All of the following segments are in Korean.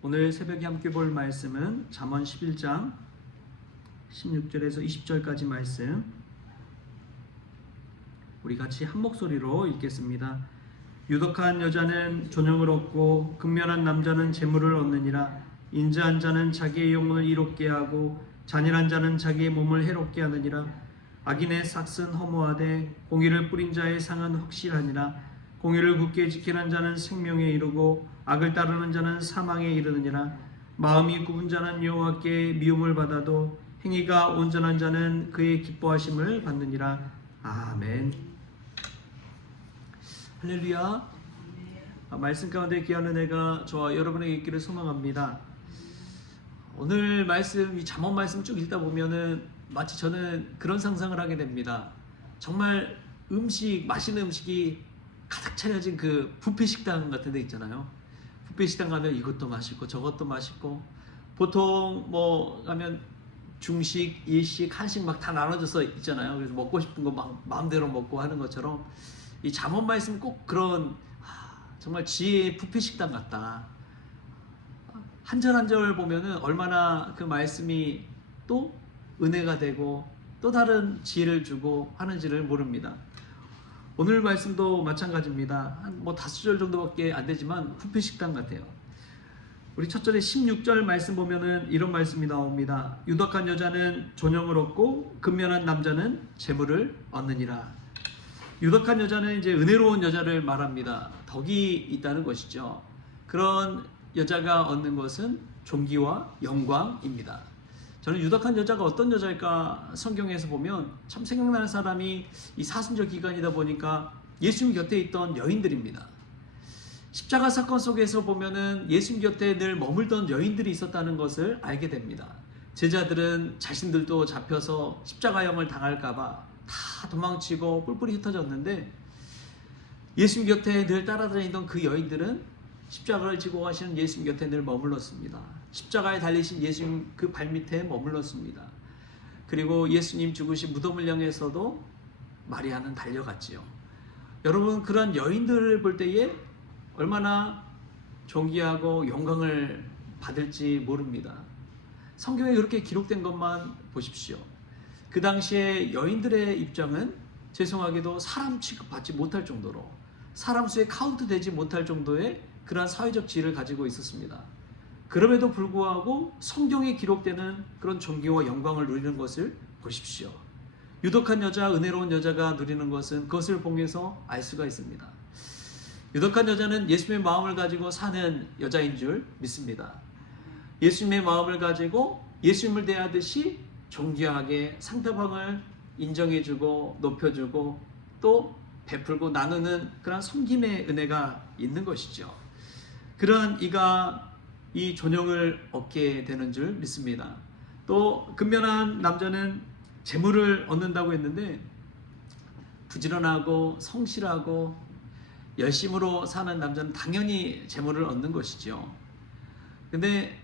오늘 새벽에 함께 볼 말씀은 잠언 11장 16절에서 20절까지 말씀, 우리 같이 한 목소리로 읽겠습니다. 유덕한 여자는 존영을 얻고 근면한 남자는 재물을 얻느니라. 인자한 자는 자기의 영혼을 이롭게 하고 잔인한 자는 자기의 몸을 해롭게 하느니라. 악인의 삭은 허무하되 공의를 뿌린 자의 상은 확실하니라. 공의를 굳게 지키는 자는 생명에 이르고 악을 따르는 자는 사망에 이르느니라. 마음이 굽은 자는 여호와께 미움을 받아도 행위가 온전한 자는 그의 기뻐하심을 받느니라. 아멘. 할렐루야. 말씀 가운데 귀한 은혜가 저와 여러분에게 있기를 소망합니다. 오늘 말씀, 이 잠언 말씀 쭉 읽다 보면은 마치 저는 그런 상상을 하게 됩니다. 정말 맛있는 음식이 가득 차려진 그 뷔페 식당 같은 데 있잖아요. 뷔페 식당 가면 이것도 맛있고 저것도 맛있고, 보통 뭐 가면 중식, 일식, 한식 막 다 나눠져서 있잖아요. 그래서 먹고 싶은 거 막 마음대로 먹고 하는 것처럼 이 잠언 말씀 꼭 그런 정말 지혜의 뷔페 식당 같다. 한 절 한 절 보면은 얼마나 그 말씀이 또 은혜가 되고 또 다른 지혜를 주고 하는지를 모릅니다. 오늘 말씀도 마찬가지입니다. 한 뭐 5절 정도밖에 안 되지만 뷔페 식당 같아요. 우리 첫 절에 16절 말씀 보면은 이런 말씀이 나옵니다. 유덕한 여자는 존영을 얻고 근면한 남자는 재물을 얻느니라. 유덕한 여자는 이제 은혜로운 여자를 말합니다. 덕이 있다는 것이죠. 그런 여자가 얻는 것은 존귀와 영광입니다. 저는 유덕한 여자가 어떤 여자일까 성경에서 보면 참 생각나는 사람이 이 사순절 기간이다 보니까 예수님 곁에 있던 여인들입니다. 십자가 사건 속에서 보면은 예수님 곁에 늘 머물던 여인들이 있었다는 것을 알게 됩니다. 제자들은 자신들도 잡혀서 십자가형을 당할까봐 다 도망치고 뿔뿔이 흩어졌는데, 예수님 곁에 늘 따라다니던 그 여인들은 십자가를 지고 가시는 예수님 곁에 늘 머물렀습니다. 십자가에 달리신 예수님 그 발밑에 머물렀습니다. 그리고 예수님 죽으신 무덤을 향해서도 마리아는 달려갔지요. 여러분, 그런 여인들을 볼 때에 얼마나 존귀하고 영광을 받을지 모릅니다. 성경에 그렇게 기록된 것만 보십시오. 그 당시에 여인들의 입장은 죄송하게도 사람 취급받지 못할 정도로, 사람 수에 카운트 되지 못할 정도의 그러한 사회적 지위를 가지고 있었습니다. 그럼에도 불구하고 성경에 기록되는 그런 존귀와 영광을 누리는 것을 보십시오. 유덕한 여자, 은혜로운 여자가 누리는 것은 그것을 통해서 알 수가 있습니다. 유덕한 여자는 예수님의 마음을 가지고 사는 여자인 줄 믿습니다. 예수님의 마음을 가지고 예수님을 대하듯이 존귀하게 상대방을 인정해주고 높여주고 또 베풀고 나누는 그런 섬김의 은혜가 있는 것이죠. 그런 이가 이 존영을 얻게 되는 줄 믿습니다. 또 근면한 남자는 재물을 얻는다고 했는데, 부지런하고 성실하고 열심으로 사는 남자는 당연히 재물을 얻는 것이죠. 근데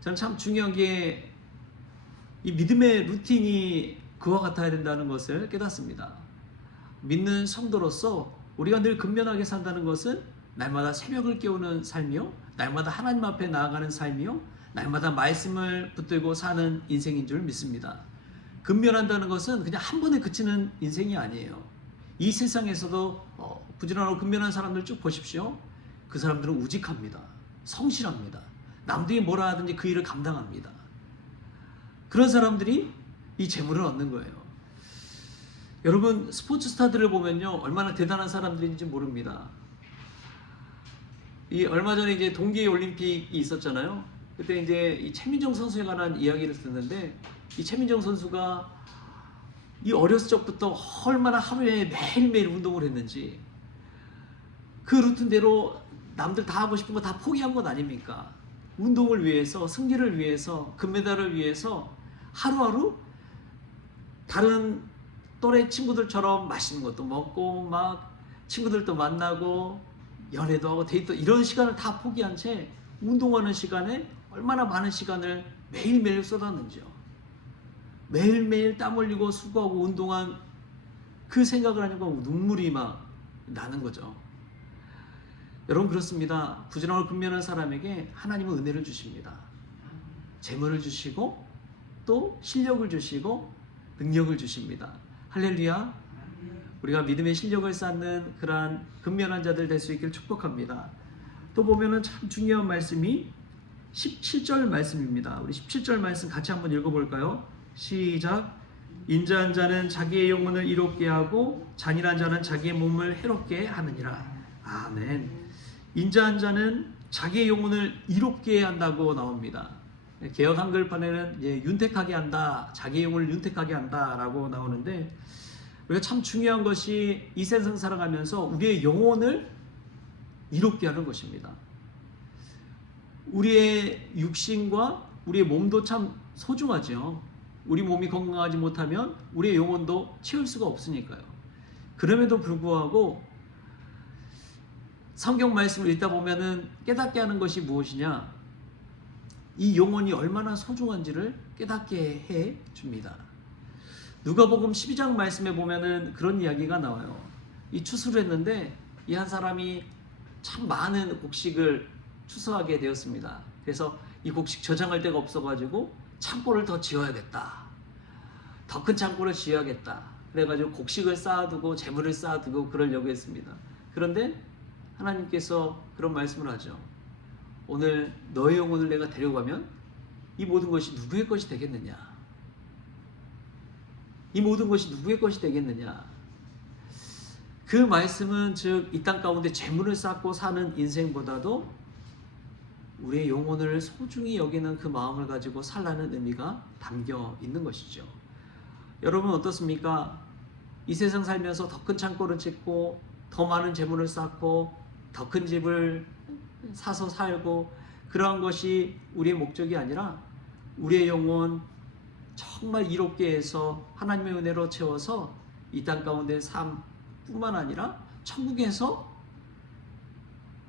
저는 참 중요한 게 이 믿음의 루틴이 그와 같아야 된다는 것을 깨닫습니다. 믿는 성도로서 우리가 늘 근면하게 산다는 것은 날마다 새벽을 깨우는 삶이요, 날마다 하나님 앞에 나아가는 삶이요, 날마다 말씀을 붙들고 사는 인생인 줄 믿습니다. 근면한다는 것은 그냥 한 번에 그치는 인생이 아니에요. 이 세상에서도 부지런하고 근면한 사람들 쭉 보십시오. 그 사람들은 우직합니다. 성실합니다. 남들이 뭐라 하든지 그 일을 감당합니다. 그런 사람들이 이 재물을 얻는 거예요. 여러분, 스포츠 스타들을 보면요, 얼마나 대단한 사람들인지 모릅니다. 이 얼마 전에 이제 동계 올림픽이 있었잖아요. 그때 이제 이 최민정 선수에 관한 이야기를 듣는데, 이 최민정 선수가 이 어렸을 적부터 얼마나 하루에 매일매일 운동을 했는지, 그 루틴대로 남들 다 하고 싶은 거 다 포기한 것 아닙니까? 운동을 위해서, 승리를 위해서, 금메달을 위해서 하루하루 다른 또래 친구들처럼 맛있는 것도 먹고 막 친구들도 만나고 연애도 하고 데이트, 이런 시간을 다 포기한 채 운동하는 시간에 얼마나 많은 시간을 매일매일 쏟았는지요. 매일매일 땀 흘리고 수고하고 운동한 그 생각을 하니까 눈물이 막 나는 거죠. 여러분 그렇습니다. 부지런하고 근면한 사람에게 하나님은 은혜를 주십니다. 재물을 주시고 또 실력을 주시고 능력을 주십니다. 할렐루야. 우리가 믿음의 실력을 쌓는 그러한 근면한 자들 될 수 있기를 축복합니다. 또 보면은 참 중요한 말씀이 17절 말씀입니다. 우리 17절 말씀 같이 한번 읽어볼까요? 시작. 인자한 자는 자기의 영혼을 이롭게 하고 잔인한 자는 자기의 몸을 해롭게 하느니라. 아멘. 인자한 자는 자기의 영혼을 이롭게 한다고 나옵니다. 개역 한글판에는 윤택하게 한다, 자기의 영혼을 윤택하게 한다라고 나오는데, 우리가 참 중요한 것이 이 세상 살아가면서 우리의 영혼을 이롭게 하는 것입니다. 우리의 육신과 우리의 몸도 참 소중하죠. 우리 몸이 건강하지 못하면 우리의 영혼도 채울 수가 없으니까요. 그럼에도 불구하고 성경 말씀을 읽다 보면은 깨닫게 하는 것이 무엇이냐? 이 영혼이 얼마나 소중한지를 깨닫게 해 줍니다. 누가복음 12장 말씀에 보면은 그런 이야기가 나와요. 이 추수를 했는데 이 한 사람이 참 많은 곡식을 추수하게 되었습니다. 그래서 이 곡식 저장할 데가 없어가지고 창고를 더 지어야겠다. 더 큰 창고를 지어야겠다. 그래가지고 곡식을 쌓아두고 재물을 쌓아두고 그러려고 했습니다. 그런데 하나님께서 그런 말씀을 하죠. 오늘 너의 영혼을 내가 데려가면 이 모든 것이 누구의 것이 되겠느냐? 이 모든 것이 누구의 것이 되겠느냐? 그 말씀은 즉 이 땅 가운데 재물을 쌓고 사는 인생보다도 우리의 영혼을 소중히 여기는 그 마음을 가지고 살라는 의미가 담겨 있는 것이죠. 여러분 어떻습니까? 이 세상 살면서 더 큰 창고를 짓고 더 많은 재물을 쌓고 더 큰 집을 사서 살고 그러한 것이 우리의 목적이 아니라 우리의 영혼 정말 이롭게 해서 하나님의 은혜로 채워서 이 땅 가운데 삶뿐만 아니라 천국에서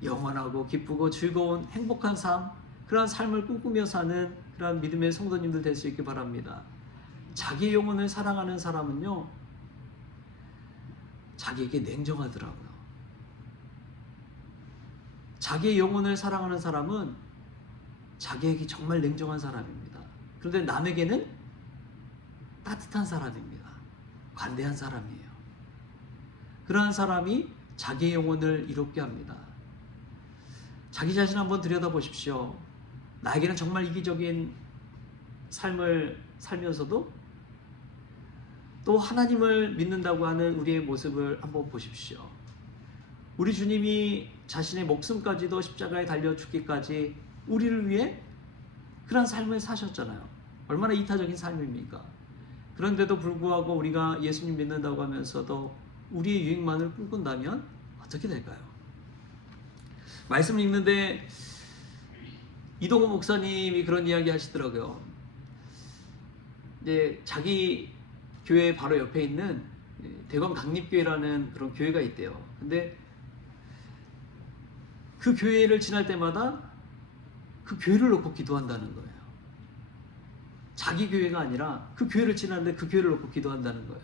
영원하고 기쁘고 즐거운 행복한 삶, 그러한 삶을 꿈꾸며 사는 그러한 믿음의 성도님들 될 수 있길 바랍니다. 자기의 영혼을 사랑하는 사람은요, 자기에게 냉정하더라고요. 자기의 영혼을 사랑하는 사람은 자기에게 정말 냉정한 사람입니다. 그런데 남에게는 따뜻한 사람입니다. 관대한 사람이에요. 그러한 사람이 자기의 영혼을 이롭게 합니다. 자기 자신 한번 들여다보십시오. 나에게는 정말 이기적인 삶을 살면서도 또 하나님을 믿는다고 하는 우리의 모습을 한번 보십시오. 우리 주님이 자신의 목숨까지도 십자가에 달려 죽기까지 우리를 위해 그런 삶을 사셨잖아요. 얼마나 이타적인 삶입니까? 그런데도 불구하고 우리가 예수님 믿는다고 하면서도 우리의 유익만을 꿈꾼다면 어떻게 될까요? 말씀을 읽는데 이동호 목사님이 그런 이야기 하시더라고요. 이제 자기 교회 바로 옆에 있는 대광 강립교회라는 그런 교회가 있대요. 근데 그 교회를 지날 때마다 그 교회를 놓고 기도한다는 거예요. 자기 교회가 아니라 그 교회를 지나는데 그 교회를 놓고 기도한다는 거예요.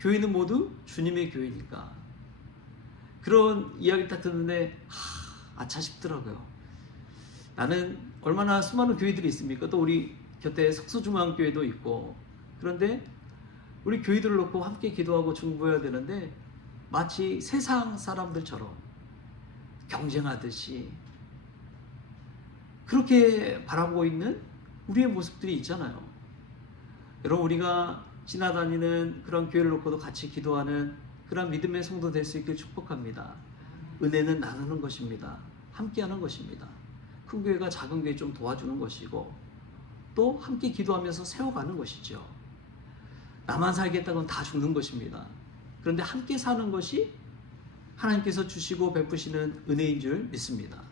교회는 모두 주님의 교회니까. 그런 이야기를 딱 듣는데 아차 싶더라고요. 나는 얼마나 수많은 교회들이 있습니까? 또 우리 곁에 석소중앙교회도 있고, 그런데 우리 교회들을 놓고 함께 기도하고 중보해야 되는데 마치 세상 사람들처럼 경쟁하듯이 그렇게 바라보고 있는 우리의 모습들이 있잖아요. 여러분, 우리가 지나다니는 그런 교회를 놓고도 같이 기도하는 그런 믿음의 성도 될 수 있길 축복합니다. 은혜는 나누는 것입니다. 함께하는 것입니다. 큰 교회가 작은 교회 좀 도와주는 것이고 또 함께 기도하면서 세워가는 것이죠. 나만 살겠다고는 다 죽는 것입니다. 그런데 함께 사는 것이 하나님께서 주시고 베푸시는 은혜인 줄 믿습니다.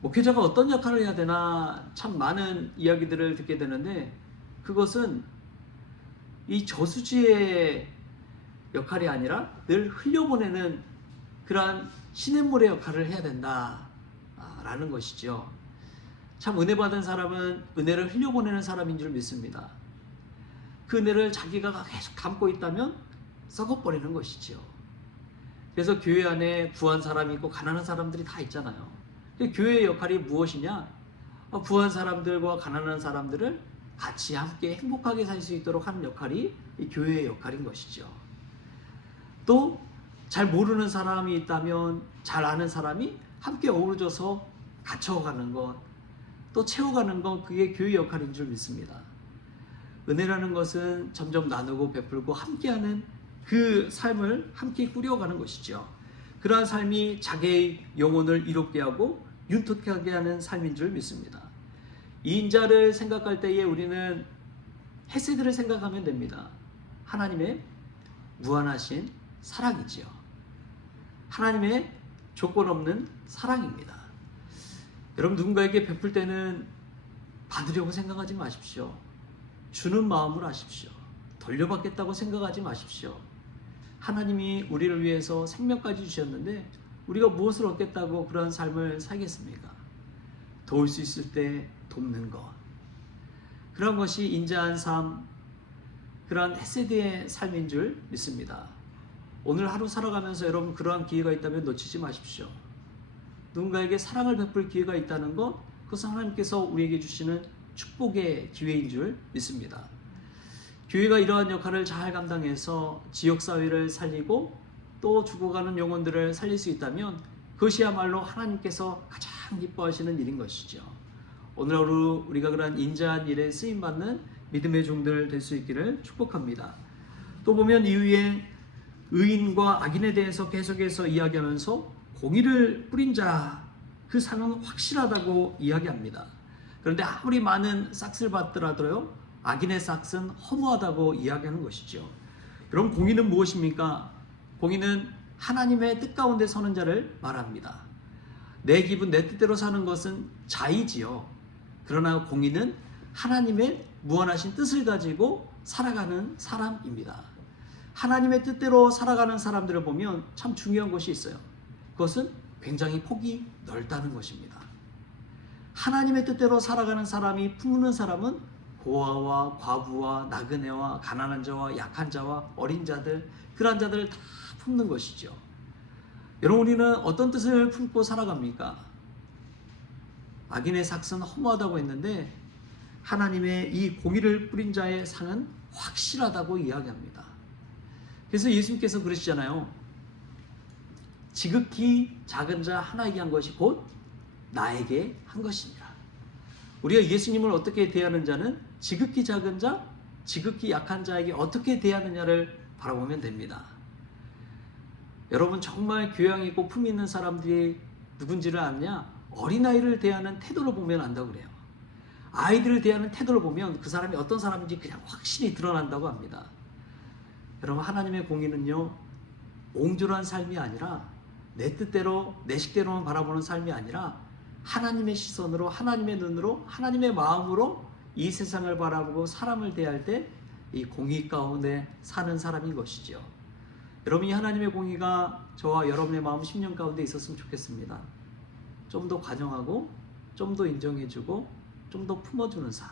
목회자가 어떤 역할을 해야 되나 참 많은 이야기들을 듣게 되는데, 그것은 이 저수지의 역할이 아니라 늘 흘려보내는 그러한 시냇물의 역할을 해야 된다라는 것이죠. 참 은혜 받은 사람은 은혜를 흘려보내는 사람인 줄 믿습니다. 그 은혜를 자기가 계속 담고 있다면 썩어버리는 것이죠. 그래서 교회 안에 부한 사람이 있고 가난한 사람들이 다 있잖아요. 교회의 역할이 무엇이냐? 부한 사람들과 가난한 사람들을 같이 함께 행복하게 살 수 있도록 하는 역할이 이 교회의 역할인 것이죠. 또 잘 모르는 사람이 있다면 잘 아는 사람이 함께 어우러져서 갖춰가는 것, 또 채워가는 것, 그게 교회의 역할인 줄 믿습니다. 은혜라는 것은 점점 나누고 베풀고 함께하는 그 삶을 함께 꾸려가는 것이죠. 그러한 삶이 자기의 영혼을 이롭게 하고 윤택하게 하는 삶인 줄 믿습니다. 이 인자를 생각할 때에 우리는 헤세드를 생각하면 됩니다. 하나님의 무한하신 사랑이지요. 하나님의 조건 없는 사랑입니다. 여러분, 누군가에게 베풀 때는 받으려고 생각하지 마십시오. 주는 마음으로 하십시오. 돌려받겠다고 생각하지 마십시오. 하나님이 우리를 위해서 생명까지 주셨는데 우리가 무엇을 얻겠다고 그런 삶을 살겠습니까? 도울 수 있을 때 돕는 것, 그런 것이 인자한 삶, 그러한 헤세드의 삶인 줄 믿습니다. 오늘 하루 살아가면서 여러분 그러한 기회가 있다면 놓치지 마십시오. 누군가에게 사랑을 베풀 기회가 있다는 것, 그것은 하나님께서 우리에게 주시는 축복의 기회인 줄 믿습니다. 교회가 이러한 역할을 잘 감당해서 지역사회를 살리고 또 죽어가는 영혼들을 살릴 수 있다면 그것이야말로 하나님께서 가장 기뻐하시는 일인 것이죠. 오늘 하루 우리가 그러한 인자한 일에 쓰임받는 믿음의 종들 될 수 있기를 축복합니다. 또 보면 이후에 의인과 악인에 대해서 계속해서 이야기하면서 공의를 뿌린 자, 그 산은 확실하다고 이야기합니다. 그런데 아무리 많은 싹을 받더라도요, 악인의 싹은 허무하다고 이야기하는 것이죠. 여러분, 공의는 무엇입니까? 공의는 하나님의 뜻 가운데 서는 자를 말합니다. 내 기분, 내 뜻대로 사는 것은 자의지요. 그러나 공의는 하나님의 무한하신 뜻을 가지고 살아가는 사람입니다. 하나님의 뜻대로 살아가는 사람들을 보면 참 중요한 것이 있어요. 그것은 굉장히 폭이 넓다는 것입니다. 하나님의 뜻대로 살아가는 사람이 품는 사람은 고아와 과부와 나그네와 가난한 자와 약한 자와 어린 자들, 그러한 자들을 다 품는 것이죠. 여러분, 우리는 어떤 뜻을 품고 살아갑니까? 악인의 삭은 허무하다고 했는데 하나님의 이 공의를 뿌린 자의 상은 확실하다고 이야기합니다. 그래서 예수님께서 그러시잖아요. 지극히 작은 자 하나에게 한 것이 곧 나에게 한 것이니라. 우리가 예수님을 어떻게 대하는 자는 지극히 작은 자, 지극히 약한 자에게 어떻게 대하느냐를 바라보면 됩니다. 여러분, 정말 교양 있고 품 있는 사람들이 누군지를 아느냐? 어린아이를 대하는 태도를 보면 안다고 그래요. 아이들을 대하는 태도를 보면 그 사람이 어떤 사람인지 그냥 확실히 드러난다고 합니다. 여러분, 하나님의 공의는요, 옹졸한 삶이 아니라 내 뜻대로 내 식대로만 바라보는 삶이 아니라 하나님의 시선으로, 하나님의 눈으로, 하나님의 마음으로 이 세상을 바라보고 사람을 대할 때 이 공의 가운데 사는 사람인 것이죠. 여러분, 이 하나님의 공의가 저와 여러분의 마음 10년 가운데 있었으면 좋겠습니다. 좀 더 관용하고 좀 더 인정해주고 좀 더 품어주는 삶.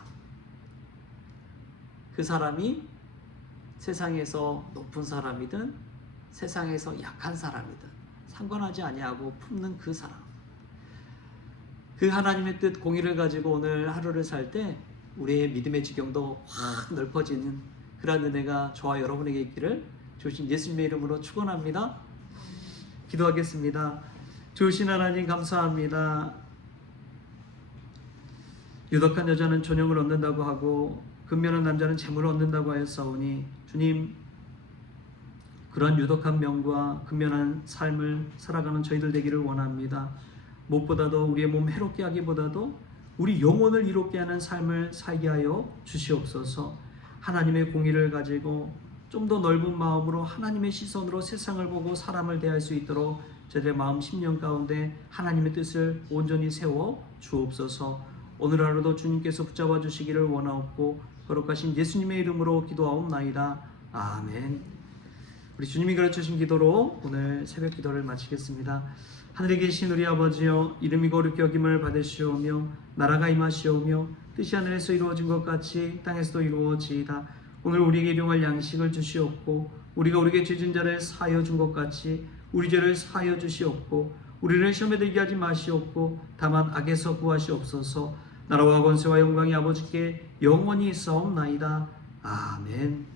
그 사람이 세상에서 높은 사람이든 세상에서 약한 사람이든 상관하지 아니하고 품는 그 사람. 그 하나님의 뜻 공의를 가지고 오늘 하루를 살 때 우리의 믿음의 지경도 확 넓어지는 그런 은혜가 저와 여러분에게 있기를 주신 예수님의 이름으로 축원합니다. 기도하겠습니다. 주신 하나님 감사합니다. 유덕한 여자는 존영을 얻는다고 하고 근면한 남자는 재물을 얻는다고 하였사오니 주님, 그런 유덕한 명과 근면한 삶을 살아가는 저희들 되기를 원합니다. 무엇보다도 우리의 몸 해롭게 하기보다도 우리 영혼을 이롭게 하는 삶을 살게 하여 주시옵소서. 하나님의 공의를 가지고 좀 더 넓은 마음으로 하나님의 시선으로 세상을 보고 사람을 대할 수 있도록 저희들의 마음 10년 가운데 하나님의 뜻을 온전히 세워 주옵소서. 오늘 하루도 주님께서 붙잡아 주시기를 원하옵고 거룩하신 예수님의 이름으로 기도하옵나이다. 아멘. 우리 주님이 가르쳐주신 기도로 오늘 새벽 기도를 마치겠습니다. 하늘에 계신 우리 아버지여, 이름이 거룩히 여김을 받으시오며 나라가 임하시오며 뜻이 하늘에서 이루어진 것 같이 땅에서도 이루어지이다. 오늘 우리에게 일용할 양식을 주시옵고 우리가 우리에게 죄진 자를 사하여 준 것 같이 우리 죄를 사하여 주시옵고 우리를 시험에 들게 하지 마시옵고 다만 악에서 구하시옵소서. 나라와 권세와 영광이 아버지께 영원히 있사옵나이다. 아멘.